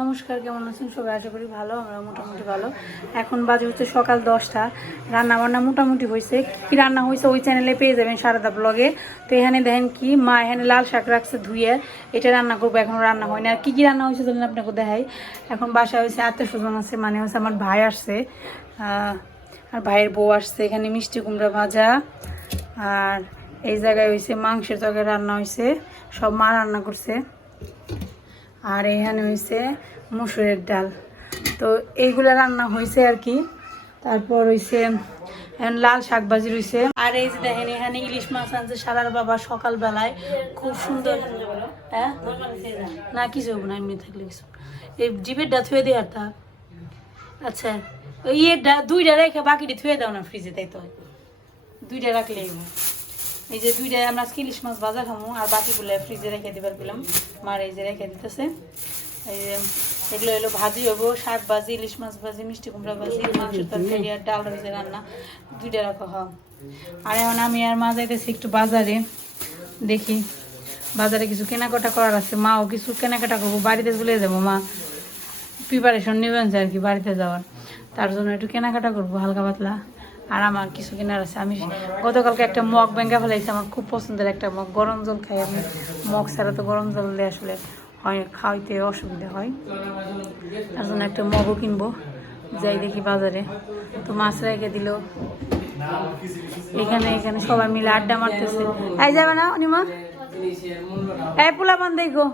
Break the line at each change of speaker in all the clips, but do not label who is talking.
নমস্কার, কেমন আছেন সবাই? আশা করি ভালো আমরা মোটামুটি ভালো। এখন বাজে হচ্ছে সকাল দশটা। রান্না বান্না মোটামুটি হয়েছে কী রান্না হয়েছে ওই চ্যানেলে পেয়ে যাবেন সারদা ব্লগে তো এখানে দেখেন কি, মা এখানে লাল শাক রাখছে ধুয়ে এটা রান্না করব, এখন রান্না হয়নি আর কী কী রান্না হয়েছে ধরেন আপনাকে দেখাই? এখন বাসায় হয়েছে আত্মীয় স্বজন আছে মানে হচ্ছে আমার ভাই আসছে। আর ভাইয়ের বউ আসছে। এখানে মিষ্টি কুমড়া ভাজা। আর এই জায়গায় হয়েছে মাংসের তরকারি রান্না হয়েছে সব মা রান্না করছে। আর এখানে হয়েছে মুসুরের ডাল। তো এইগুলো রান্না হয়েছে আর কি। তারপর হয়েছে লাল শাক ভাজি রয়েছে আর এই যে দেখেন, এখানে ইলিশ মাছ আনছে সারার বাবা সকালবেলায়। খুব সুন্দর। হ্যাঁ? না, কিছু না, এমনি থাকলে কিছু। এই জিপের ডা থুয়ে আর তা। আচ্ছা ইয়েটা দুইটা রেখে বাকিটা থুয়ে দাও না ফ্রিজে তাই তো? দুইটা রাখলে এই যে দুইটা আমরা আজকে ইলিশ মাছ বাজার খামো আর বাকিগুলো ফ্রিজে রেখে দিবার পেলাম। মার এই যে রেখে দিতেছে। এই যে এগুলো হলো ভাজি হব, শাক ভাজি, ইলিশ মাছ ভাজি, মিষ্টি কুমড়া ভাজি মাংসের তরকারি, আর ডাল রয়েছে রান্না। দুইটা রাখা, হয়। আর এখন আমি আর মা যাইতেছি একটু বাজারে, দেখি। বাজারে কিছু কেনাকাটা করার আছে। মাও কিছু কেনাকাটা করব, বাড়িতে চলে যাব, মা। প্রিপারেশন নেবেন আর কি, বাড়িতে যাওয়ার। তার জন্য একটু কেনাকাটা করব, হালকা পাতলা। আর আমার কিছু কেনার আছে। আমি গতকালকে একটা মগ ব্যাঙ্গা ফেলাইছি, আমার খুব পছন্দের একটা মগ। গরম জল খাই আমি। মগ ছাড়া তো গরম জল দিয়ে আসলে হয়, খাওয়াইতে অসুবিধা হয়। তার জন্য একটা মগও কিনবো, যাই দেখি বাজারে। তো মাছ রেখে দিল। এখানে এখানে সবাই মিলে আড্ডা মারতেছে। এই যাবে না, অনিমা? এই পোলাপান দেখো।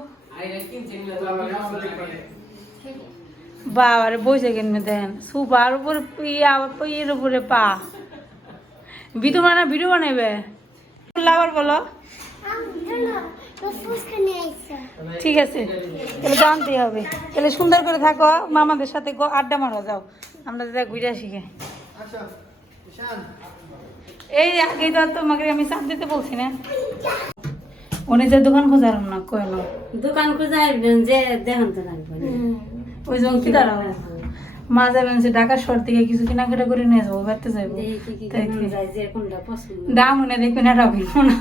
বাবারে বসে কিনবে দেখেন সুপার উপরে ইয়ে ইয়ের উপরে পা। ভিডিও বানা ভিডিও বানাইবে? আবার বলো। ঠিক আছে তাহলে জানতেই হবে। তাহলে সুন্দর করে থাকো মামাদের সাথে আড্ডা মারা যাও। আমরা দাদা ঘুরে শিখে এই আগেই তো তোমাকে আমি চাপ দিতে বলছি না। উনি যে দোকান খোঁজার না কয় না
দোকান খুঁজে যে দেখুন তো লাগবে।
ওই যখন কি দাঁড়াও মা যাবেন সে ঢাকা শহর থেকে কিছু কেনাকাটা করে নিয়ে যাব বেড়তে। দাম মনে দেখবেন এটা কিনবো না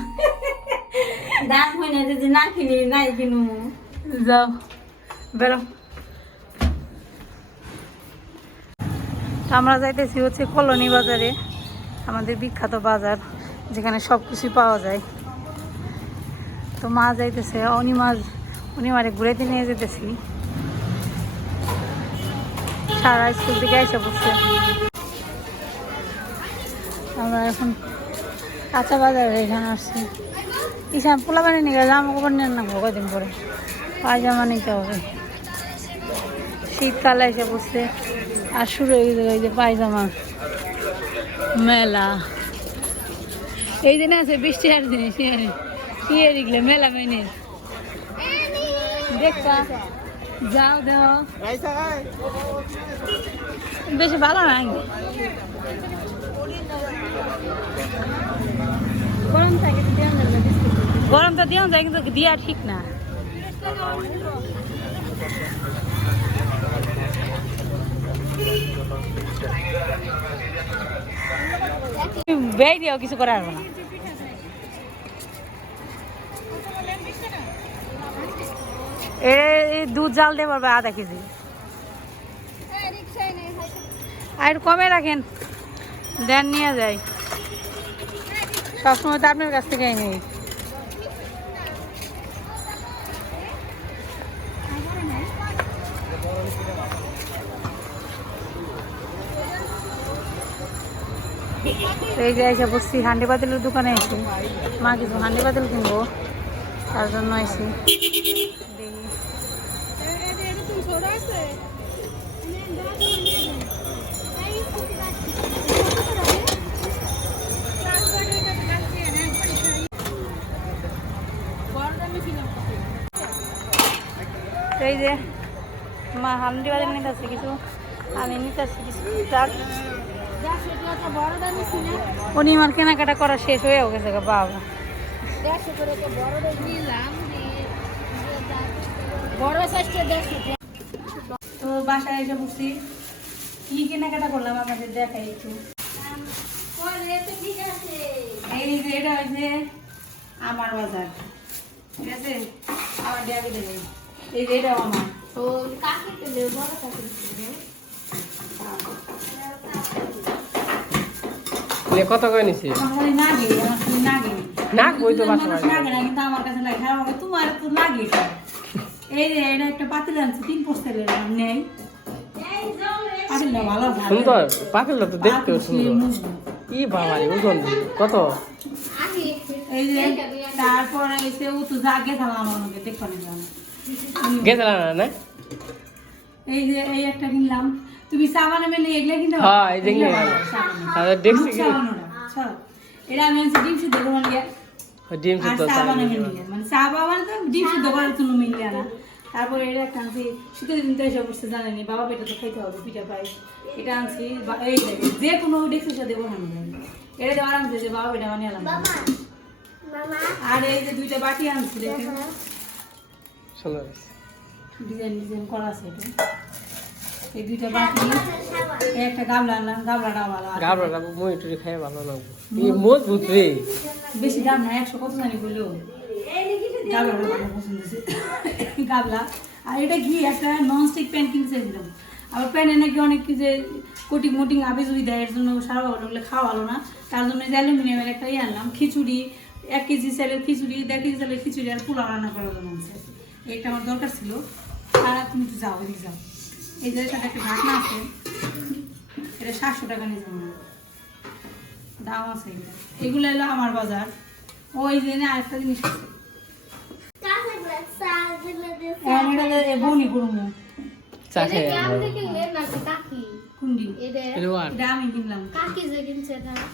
দাম যদি না কিনি নাই কিনু।
যাও বেরো। আমরা যাইতেছি হচ্ছে কলোনি বাজারে আমাদের বিখ্যাত বাজার যেখানে সব কিছু পাওয়া যায়। তো মা যাইতেছে অনিমা অনিমারে ঘুরাইতে নিয়ে যেতেছি সারা স্কুল থেকে এসে পড়ছে। আমরা এখন কাঁচা বাজারে এখানে আসছি। ইসান পোলা বানিয়ে নিয়ে জামা কাপড় নেন না কদিন পরে। পায়জামা নিতে হবে। শীতকালে এসে বসছে আর শুরু হয়ে গেছে ওই যে পায়জামা মেলা। এই দিনে আছে বৃষ্টি আর জিনিস কি এরিগলে মেলা মেনে দেখবা যাও দেও বেশি ভালো নাই।
গরম।
গরম তো দিও যায়, কিন্তু দিয়া ঠিক না। বেই দিও কিছু করার না। এই দুধ জাল দিয়ে আধা কেজি। আর কমে রাখেন, দেন নিয়ে যাই। সবসময় তো আপনার কাছ থেকে নেই। এই যে এসে বসছি হান্ডি পাতিলের দোকানে এসে মা কিছু হান্ডি পাতিল কিনবো। তার জন্য এসে এই যে, মা হান্ডি পাতিল নিতে আসছে কিছু, আমি নিতে আসছি কিছু আমার কেনাকাটা করা শেষ হয়ে গেছে বাবা।
দেড়শো করে তো বড় দামি নিলাম বড় সাইজটা দেড়শো
তো বাসায় এসে বসছি। কি কেনাকাটা করলাম আমাদের দেখাই একটু। এই যে এটা হচ্ছে আমার বাজার। ঠিক আছে? আমার ডেকে দেবে এই যে এটাও আমার।
ও কাকে বড় কাকে
কত করে নিছে
আমার খালি নাগে আমার
নাক বই তো বাসা
লাগে না কিন্তু আমার কাছে লাগে আমাকে তোমার তো লাগে এই যে এটা একটা পাতিল আনছে তিন পোস্টের নেই।
সুন্দর পাখিটা তো দেখতেও সুন্দর।
মুজবুত।
বাবা ওজন কত?
তারপরে আমার
গেছিলাম না না?
এই যে এই একটা কিনলাম। তুমি সাবানে মেলে এগুলা কিনতে?
হ্যাঁ, এই দেখছি কি?
এটা আমি ডিম সিদ্ধ করে
ডিম
আর
সিদ্ধ
সাবানে মিলিয়ে মানে সাবান তো ডিম সিদ্ধ করার জন্য মিলিয়ে না। তারপরে এটা একটা আনছি শীতের দিন তো এসে বসতে জানেনি বাবা পেটে তো খাইতে হবে পিঠা পাই এটা আনছি এই যে কোনো ডেক্সের সাথে বানানো যাবে এটা দেওয়ার আনছে যে বাবা পেটা বানিয়ে আনলাম আর এই যে দুইটা বাটি আনছি দেখেন। ডিজাইন ডিজাইন করা আছে এটা। এই দুইটা এই একটা গামলা আনলাম গামলাটা ভালো
গাবড়া মুই টুরি খাই ভালো লাগবে। ই মজবুত রে।
বেশি দাম না একশো কত জানি বলল। ভালো পছন্দ হয়েছে। গাবলা আর এটা ঘি একটা নন স্টিক প্যান কিনতে চাইছিলাম আবার প্যানে নাকি অনেক যে কোটিং মোটিং আবে যদি দেয় এর জন্য সারা বাবা ওগুলো খাওয়া ভালো না। তার জন্য যে অ্যালুমিনিয়ামের একটা ইয়ে আনলাম খিচুড়ি। এক কেজি চালের খিচুড়ি দেড় কেজি চালের খিচুড়ি আর পোলাও রান্না করার জন্য আনছে। এটা আমার দরকার ছিল। আর তুমি একটু যাও এদিকে যাও। এই যে সাথে একটা ঢাকনা আছে এটা সাতশো টাকা নিয়ে যাব দাম আছে এগুলো এগুলো এলো আমার বাজার। ওই যে না আরেকটা জিনিস আছে। বনি আমি কিনলাম।
কাকি যে কিনছে
জানি?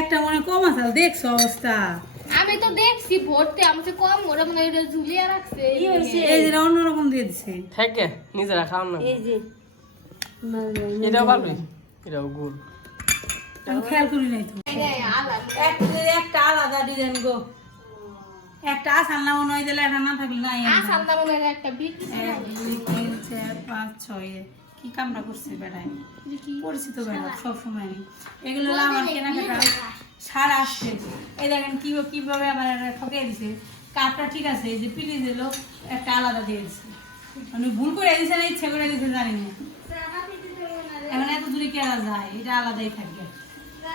একটা মনে কম আছে দেখছ অবস্থা।
আমি তো দেখছি ভর্তি আমাকে কম ওরা মানে এটা ঝুলিয়ে রাখছে।
এই যে অন্যরকম দিয়ে দিচ্ছে
থাকে নিজেরা খাও না
এই যে।
এটাও ভালোই এটাও গুড়
আমি খেয়াল করি নাই তো। একটা একটা আলাদা ডিজাইন গো। একটা না মনে হয় দিলে একটা না থাকলে নাই
আসাম দামের একটা বিট
এক দুই তিন চার পাঁচ ছয় কি কামটা করছে বেড়ায় পরিচিত বেড়া সব সময় নেই এগুলো আমার কেনাকাটা। সার আসছে। এই দেখেন কি কীভাবে আমার একটা ঠকে দিছে। কাপটা ঠিক আছে যে পিলি দিল, একটা আলাদা দিয়ে দিছে। মানে ভুল করে দিছে না, ইচ্ছে করে দিছে, জানি না। এখন এত দূরে কেনা যায়? এটা আলাদাই থাকবে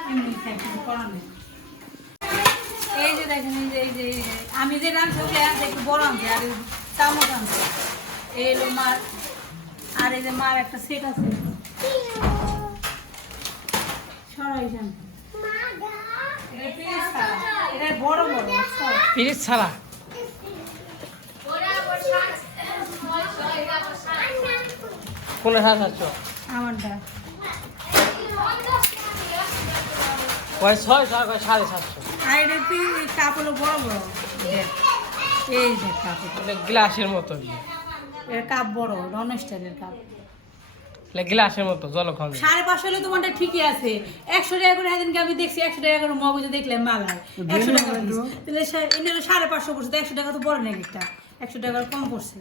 এমনি থাকবে নেই। এই যে দেখেন, এই যে এই যে আমি যে রাঁধছি ওটা আনছে একটু বড় আনছে, আর চামচ আনছে। এই হলো মার আর এই যে মার একটা সেট আছে। সরাই এটা পিরিচ ছাড়া।
কোন আছ
আমারটা
কয় ছয় ছয় কয় সাড়ে সাতশো
আর এটা পিরিচ কাপ হলো বড় বড় এই যে কাপ এটা।
এটা গ্লাসের মতো
কাপ বড় রন স্টাইলের কাপ
গ্লাসের মতো জল খাওয়া
সাড়ে পাঁচশো হলে তোমারটা ঠিকই আছে। একশো টাকা করে সেদিনকে আমি দেখছি একশো টাকা করে মগজে দেখলাম মালায়। একশো টাকা তাহলে হলো সাড়ে পাঁচশো পড়ছে একশো টাকা তো বড় নেই একটা। একশো টাকা কম পড়ছে।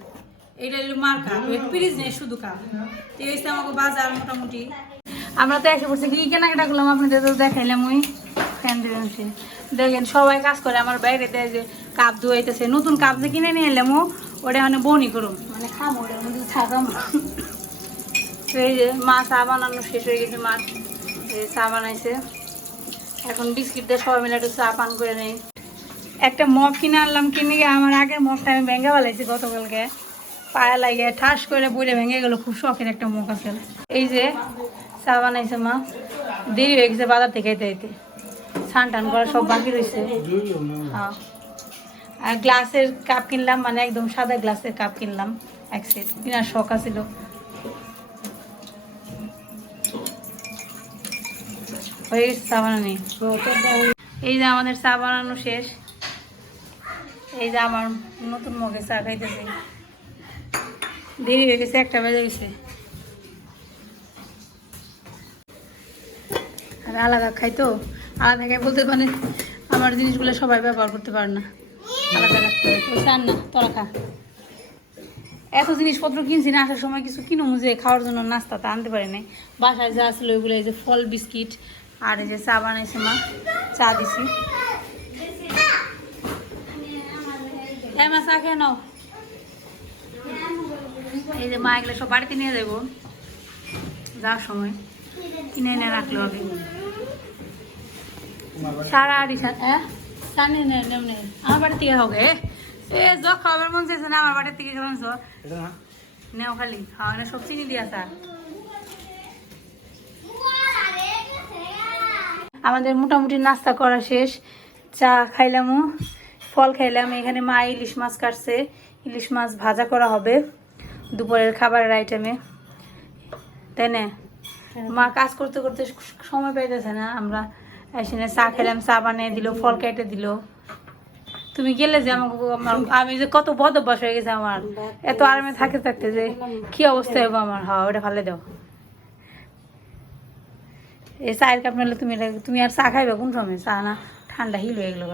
এটা হলো মার কাপ পিরিজ নেই শুধু কাপ। তো এই আমাকে বাজার মোটামুটি। আমরা তো এসে পড়ছি কি কেনাকাটা করলাম আপনাদের তো দেখাইলাম ওই দেখেন সবাই কাজ করে আমার বাইরে দেয় যে কাপ ধুয়াইতেছে নতুন কাপ যে কিনে নিয়ে এলাম ও ওটা মানে বনি করুন মানে খামো ওটার মধ্যে থাকাম এই যে মা চা বানানো শেষ হয়ে গেছে এই চা বানাইছে। এখন বিস্কিট দিয়ে সবাই মিলে একটু চা পান করে নেই। একটা মগ কিনে আনলাম, কিনে গিয়ে আমার আগের মগটা আমি ভেঙে ফেলাইছি গতকালকে। পায়ে লাগে ঠাস করে বইলে ভেঙে গেল, খুব শখের একটা মগ আছে। এই যে চা বানাইছে মা। দেরি হয়ে গেছে বাজার থেকে যেতে স্নান টান করা সব বাকি রয়েছে হ্যাঁ। আর গ্লাসের কাপ কিনলাম মানে একদম সাদা গ্লাসের কাপ কিনলাম, এক সেট। কেনার শখ আছিল। এই যে আমাদের চা বানানো শেষ। এই যে আমার নতুন মগে চা খাইতেছে। দেরি হয়ে গেছে, একটা বেজে গেছে। আর আলাদা খাই তো। আলাদা খাই বলতে মানে আমার জিনিসগুলো সবাই ব্যবহার করতে পারে না। আলাদা রাখতে হয়। চান না, তোরা এত জিনিসপত্র কিনছি না, আসার সময় কিছু কিনো মুজে খাওয়ার জন্য নাস্তা তা আনতে পারি নাই। বাসায় যা আসলো ওইগুলো এই যে ফল, বিস্কিট আর এই যে চা বানাইছে মা চা দিছি। এই মা চা খেয়ে নাও। এই যে মা এগুলো সব বাড়িতে নিয়ে যাব যাওয়ার সময় কিনে এনে রাখল হবে সারা আড়ি হ্যাঁ? সানি নে নেমনে আমার বাড়ি থেকে হোক এ এ জ খাবার মন চাইছে না আমার বাড়ি থেকে জ নেও খালি। সব চিনি দিয়া স্যার আমাদের মোটামুটি নাস্তা করা শেষ। চা খাইলামও ফল খাইলাম। এখানে মা ইলিশ মাছ কাটছে। ইলিশ মাছ ভাজা করা হবে দুপুরের খাবারের আইটেমে তাই না? মা কাজ করতে করতে সময় পাইতেছে না। আমরা এসে চা খেলাম চা বানিয়ে দিল ফল কেটে দিল। তুমি গেলে যে আমাকে আমার- আমি যে কত বদ অভ্যাস হয়ে গেছে আমার। এত আরামে থাকতে থাকতে যে কি অবস্থা হবে আমার? হ্যাঁ ওটা ভালো দাও। এই চায়ের কাপ নিলে তুমি তুমি আর চা খাইবে, কোন সময় চা না, ঠান্ডা হিল হয়ে গেলো।